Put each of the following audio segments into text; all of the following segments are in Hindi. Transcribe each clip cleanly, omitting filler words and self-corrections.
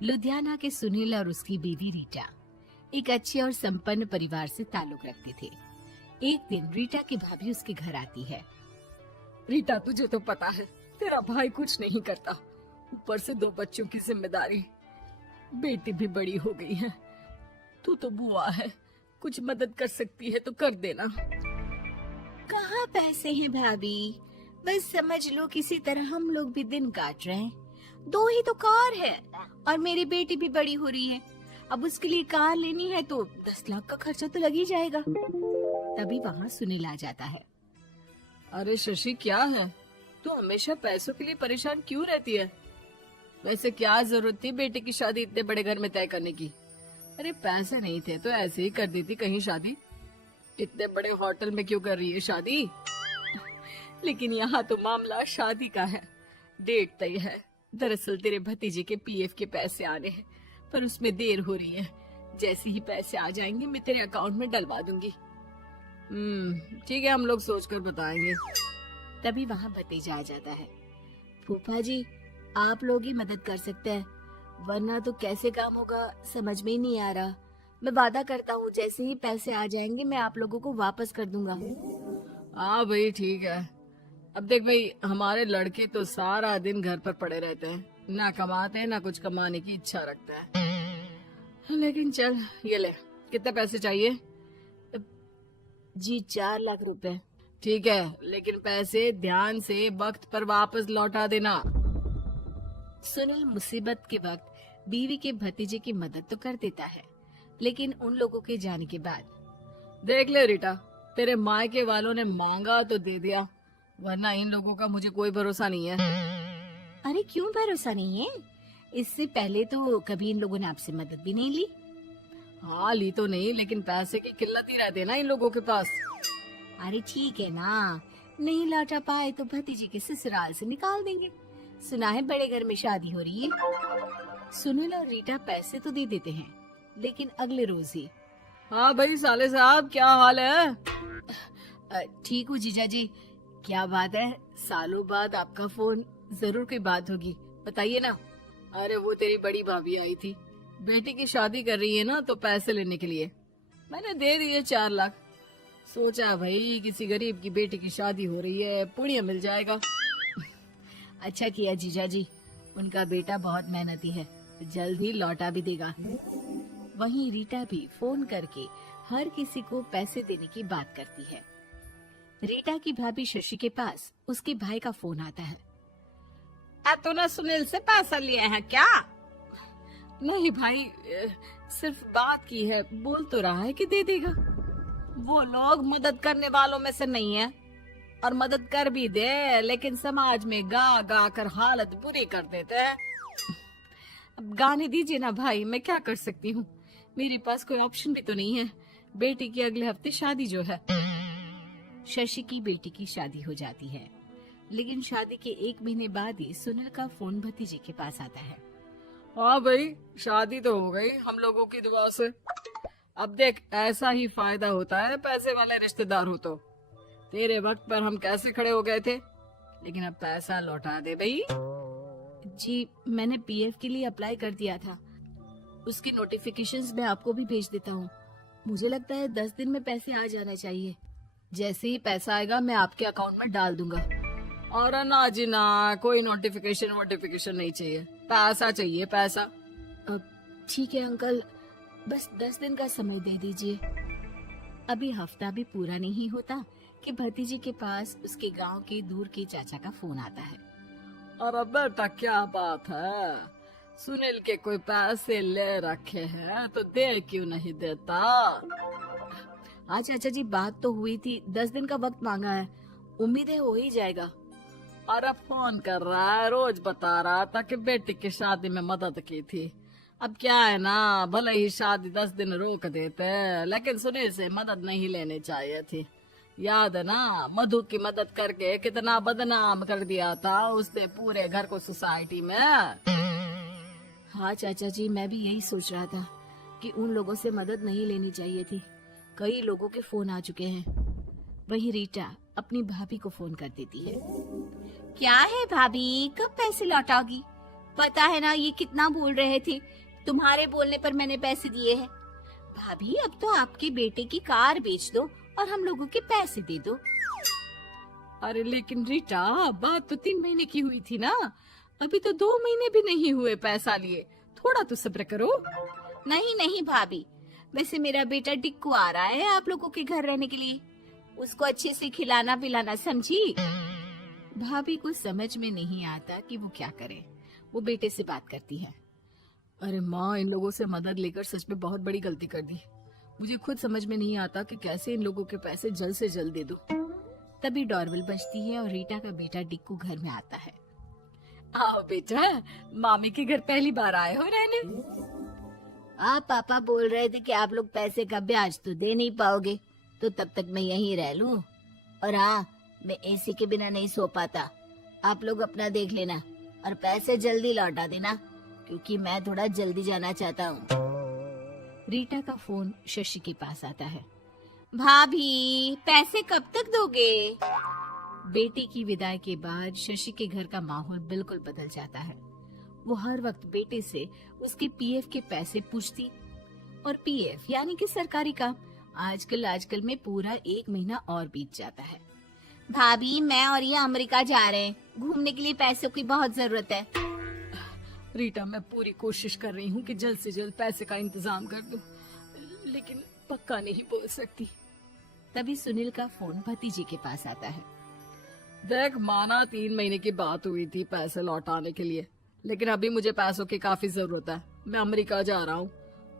लुधियाना के सुनील और उसकी बीवी रीटा एक अच्छे और संपन्न परिवार से ताल्लुक रखते थे। एक दिन रीटा की भाभी उसके घर आती है। रीटा, तुझे तो पता है तेरा भाई कुछ नहीं करता, ऊपर से 2 बच्चों की जिम्मेदारी, बेटी भी बड़ी हो गई है। तू तो बुआ है, कुछ मदद कर सकती है तो कर देना। कहाँ पैसे हैं भाभी, बस समझ लो किसी तरह हम लोग भी दिन काट रहे हैं। 2 ही तो कार है और मेरी बेटी भी बड़ी हो रही है। अब उसके लिए कार लेनी है तो 10 लाख का खर्चा तो लग ही जाएगा। तभी वहाँ सुनील आ जाता है। अरे शशि, क्या है, तू हमेशा पैसों के लिए परेशान क्यों रहती है? वैसे क्या जरूरत थी बेटी की शादी इतने बड़े घर में तय करने की? अरे पैसे नहीं थे तो ऐसे ही कर देती कहीं शादी। इतने बड़े होटल में क्यों कर रही है शादी? लेकिन यहाँ तो मामला शादी का है, डेट तय है। दरअसल तेरे भतीजे के पीएफ के पैसे आने हैं, पर उसमें देर हो रही है। जैसे ही पैसे आ जाएंगे मैं तेरे अकाउंट में डलवा दूंगी। ठीक है, हम लोग सोचकर बताएंगे। तभी वहाँ भतीजा आ जाता है। फूफा जी, आप लोग ही मदद कर सकते हैं, वरना तो कैसे काम होगा समझ में ही नहीं आ रहा। मैं वादा करता हूँ जैसे ही पैसे आ जाएंगे मैं आप लोगों को वापस कर दूंगा। हाँ भाई, ठीक है। अब देख भाई, हमारे लड़के तो सारा दिन घर पर पड़े रहते हैं, ना कमाते हैं ना कुछ कमाने की इच्छा रखते हैं। लेकिन चल, ये ले, कितने पैसे चाहिए? जी 4 लाख रुपए। ठीक है, लेकिन पैसे ध्यान से वक्त पर वापस लौटा देना। सुनील मुसीबत के वक्त बीवी के भतीजे की मदद तो कर देता है, लेकिन उन लोगों के जाने के बाद देख ले रीटा, तेरे मायके वालों ने मांगा तो दे दिया, वरना इन लोगों का मुझे कोई भरोसा नहीं है। अरे क्यों भरोसा नहीं है? इससे पहले तो कभी इन लोगों ने आपसे मदद भी नहीं ली। हाँ, ली तो नहीं, लेकिन पैसे की किल्लत ही रहती है ना इन लोगों के पास। अरे ठीक है ना, नहीं लौटा पाए तो भतीजे के ससुराल से निकाल देंगे। सुना है बड़े घर में शादी हो रही है। सुनील और रीटा पैसे तो दे देते हैं, लेकिन अगले रोज ही। हाँ भाई साले साहब, क्या हाल है? ठीक हूँ जीजा जी। क्या बात है, सालों बाद आपका फोन, जरूर कोई बात होगी, बताइए ना। अरे वो तेरी बड़ी भाभी आई थी, बेटी की शादी कर रही है ना, तो पैसे लेने के लिए मैंने दे दिए 4 लाख। सोचा भाई किसी गरीब की बेटी की शादी हो रही है, पुण्य मिल जाएगा। अच्छा किया जीजा जी, उनका बेटा बहुत मेहनती है, जल्द ही लौटा भी देगा। वहीं रीटा भी फोन करके हर किसी को पैसे देने की बात करती है। रीटा की भाभी शशि के पास उसके भाई का फोन आता है। तूने सुनील से पैसा लिया है क्या? नहीं भाई, सिर्फ बात की है, बोल तो रहा है कि दे देगा। वो लोग मदद करने वालों में से नहीं है, और मदद कर भी दे लेकिन समाज में गा गा कर हालत बुरी कर देते हैं। अब गाने दीजिए ना भाई, मैं क्या कर सकती हूँ, मेरे पास कोई ऑप्शन भी तो नहीं है। बेटी की अगले हफ्ते शादी जो है। शशि की बेटी की शादी हो जाती है, लेकिन शादी के 1 महीने बाद ही सुनील का फोन भतीजे के पास आता है। हाँ भाई, शादी तो हो गई हम लोगों की दुआ से। अब देख, ऐसा ही फायदा होता है पैसे वाले रिश्तेदार हो तो। तेरे वक्त पर हम कैसे खड़े हो गए थे, लेकिन अब पैसा लौटा दे भाई। जी, मैंने पीएफ के लिए अप्लाई कर दिया था, उसकी नोटिफिकेशंस मैं आपको भी भेज देता हूँ। मुझे लगता है 10 दिन में पैसे आ जाना चाहिए। जैसे ही पैसा आएगा मैं आपके अकाउंट में डाल दूंगा। और ना जी ना, कोई नोटिफिकेशन नहीं चाहिए, पैसा चाहिए, पैसा। ठीक है अंकल, बस 10 दिन का समय दे दीजिए। अभी हफ्ता भी पूरा नहीं होता कि भतीजे के पास उसके गांव के दूर के चाचा का फोन आता है। अरे बेटा, क्या बात है, सुनील के कोई पैसे ले रखे हैं तो दे क्यों नहीं देता? हाँ चाचा जी, बात तो हुई थी, 10 दिन का वक्त मांगा है, उम्मीद है हो ही जाएगा। अरे फोन कर रहा है, रोज बता रहा था कि बेटी की शादी में मदद की थी। अब क्या है ना, भले ही शादी 10 दिन रोक देते, लेकिन सुनील से मदद नहीं लेनी चाहिए थी। याद है ना, मधु की मदद करके कितना बदनाम कर दिया था उसने पूरे घर को सोसाइटी में। हाँ चाचा जी, मैं भी यही सोच रहा था कि उन लोगों से मदद नहीं लेनी चाहिए थी। कई लोगों के फोन आ चुके हैं। वही रीटा अपनी भाभी को फोन कर देती है। क्या है भाभी, कब पैसे लौटाओगी? पता है ना ये कितना बोल रहे थे, तुम्हारे बोलने पर मैंने पैसे दिए हैं। भाभी अब तो आपके बेटे की कार बेच दो और हम लोगों के पैसे दे दो। अरे लेकिन रीटा, बात तो 3 महीने की हुई थी ना, अभी तो 2 महीने भी नहीं हुए पैसा लिए, थोड़ा तो सब्र करो। नहीं नहीं भाभी, वैसे मेरा बेटा टिक्कू आ रहा है आप लोगों के घर रहने के लिए, उसको अच्छे से खिलाना पिलाना, समझी? भाभी को समझ में नहीं आता कि वो क्या करे। वो बेटे से बात करती है। अरे माँ, इन लोगों से मदद लेकर सच में बहुत बड़ी गलती कर दी। मुझे खुद समझ में नहीं आता कि कैसे इन लोगों के पैसे जल्द से जल्द दे दूं। तभी डोरबेल बजती है और रीटा का बेटा टिक्कू घर में आता है। आओ बेटा, मामी के घर पहली बार आए हो रहने। आप पापा बोल रहे थे कि आप लोग पैसे का ब्याज तो दे नहीं पाओगे, तो तब तक मैं यहीं रह लूं। और हाँ, मैं एसी के बिना नहीं सो पाता। आप लोग अपना देख लेना और पैसे जल्दी लौटा देना, क्योंकि मैं थोड़ा जल्दी जाना चाहता हूँ। रीटा का फोन शशि के पास आता है। भाभी, पैसे कब तक दोगे? बेटी की विदाई के बाद शशि के घर का माहौल बिल्कुल बदल जाता है। वो हर वक्त बेटे से उसके पीएफ के पैसे पूछती, और पीएफ यानी कि सरकारी काम आजकल में पूरा 1 महीना और बीत जाता है। भाभी, मैं और ये अमेरिका जा रहे हैं, घूमने के लिए पैसों की बहुत जरूरत है। रीटा, मैं पूरी कोशिश कर रही हूँ कि जल्द से जल्द पैसे का इंतजाम कर दूं, लेकिन पक्का नहीं बोल सकती। तभी सुनील का फोन भतीजे के पास आता है। देख माना 3 महीने की बात हुई थी पैसे लौटाने के लिए, लेकिन अभी मुझे पैसों की काफी जरूरत है। मैं अमेरिका जा रहा हूँ,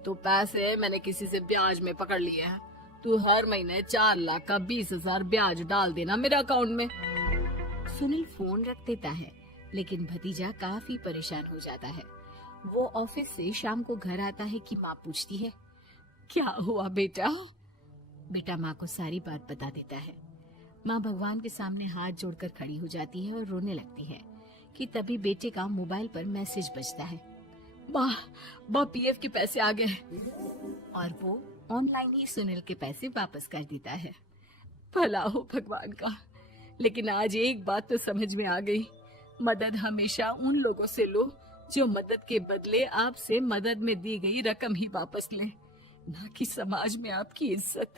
तो पैसे मैंने किसी से ब्याज में पकड़ लिए हैं। तू हर महीने 4 लाख का 20,000 ब्याज डाल देना मेरे अकाउंट में। सुनील फोन रख देता है, लेकिन भतीजा काफी परेशान हो जाता है। वो ऑफिस से शाम को घर आता है कि माँ पूछती है, क्या हुआ बेटा? बेटा माँ को सारी बात बता देता है। माँ भगवान के सामने हाथ जोड़कर खड़ी हो जाती है और रोने लगती है कि तभी बेटे का मोबाइल पर मैसेज बजता है। माँ, पीएफ के पैसे आ गए। और वो ऑनलाइन ही सुनील के पैसे वापस कर देता है। भला हो भगवान का। लेकिन आज एक बात तो समझ में आ गई, मदद हमेशा उन लोगों से लो जो मदद के बदले आपसे मदद में दी गई रकम ही वापस लें, ना कि समाज में आपकी इज्जत।